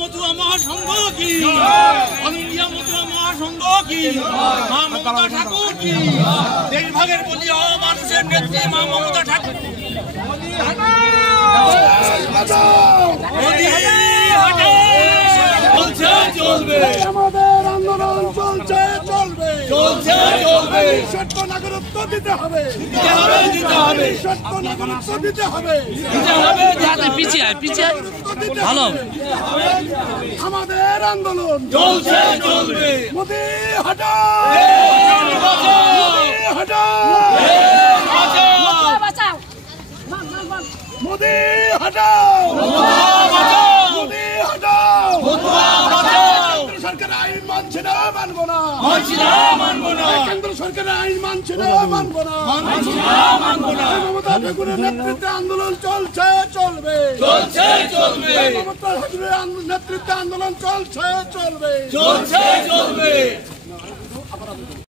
মতুয়া মহাসংঘ কি, all India Matua মহাসংঘ কি, মা মমতা ঠাকুর কি, দেশভাগের বলি মানুষের নেত্রী মা মমতা ঠাকুর। চলছে চলবে, আমাদের আন্দোলন চলছে চলবে, চলছে চলবে। সত্য নাগরিকত্ব দিতে হবে, দিতে হবে, দিতে হবে। সত্য নাগরিকত্ব দিতে হবে, দিতে হবে। পিছিয়ে পিছিয়ে ভালো। আমাদের আন্দোলন চলছে চলবে। মোদি হটাও, হটাও, বাঁচাও। মোদি হটাও, মোদি হটাও, সরকার আইন মানছে না, মানবো না, মানছি না, মানবো না। কেন্দ্র সরকারের আইন মানছে না, মানবো না, মানছি না, মানবো না। মমতা ঠাকুরের নেতৃত্বে আন্দোলন চলছে চলবে, চলছে চলবে। মমতা ঠাকুরের নেতৃত্বে আন্দোলন চলছে চলবে, চলছে চলবে।